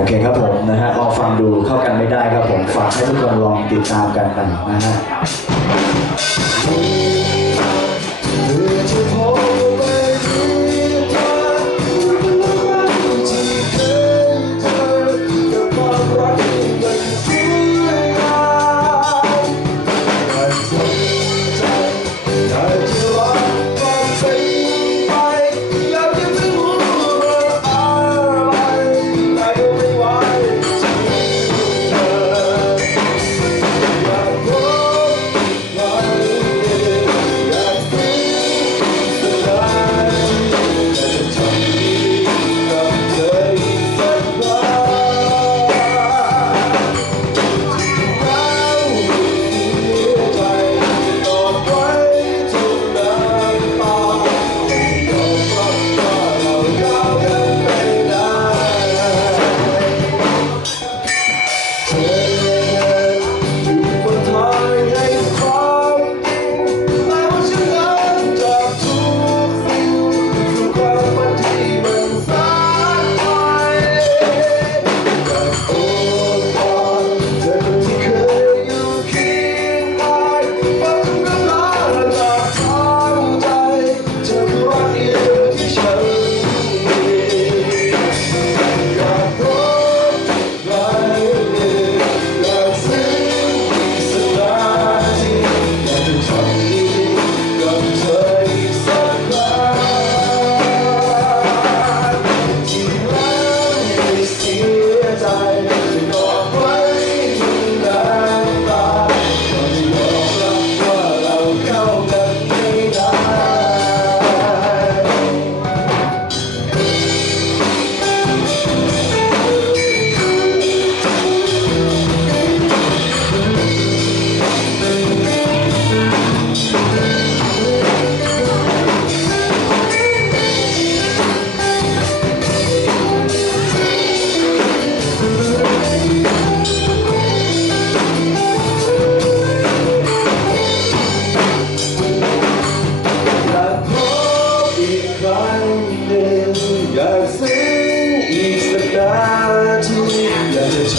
โอเคครับผมนะฮะลองฟังดูเข้ากันไม่ได้ครับผมฝากให้ทุกคนลองติดตามกันกันนะฮะ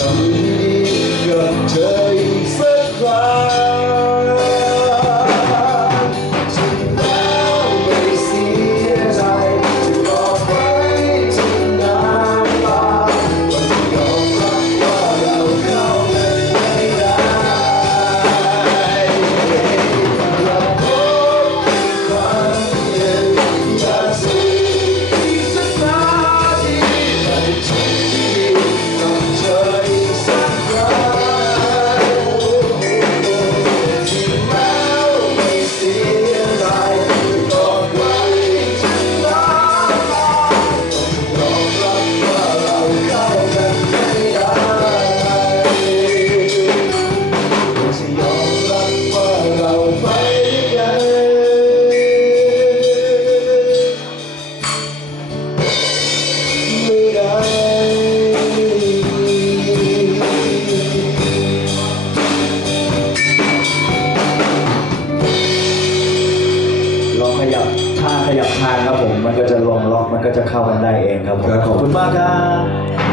อย ลองขยับท่าขยับทางครับผม มันก็จะลงล็อกมันก็จะเข้ากันได้เองครับผมครับผมขอบคุณมากครับ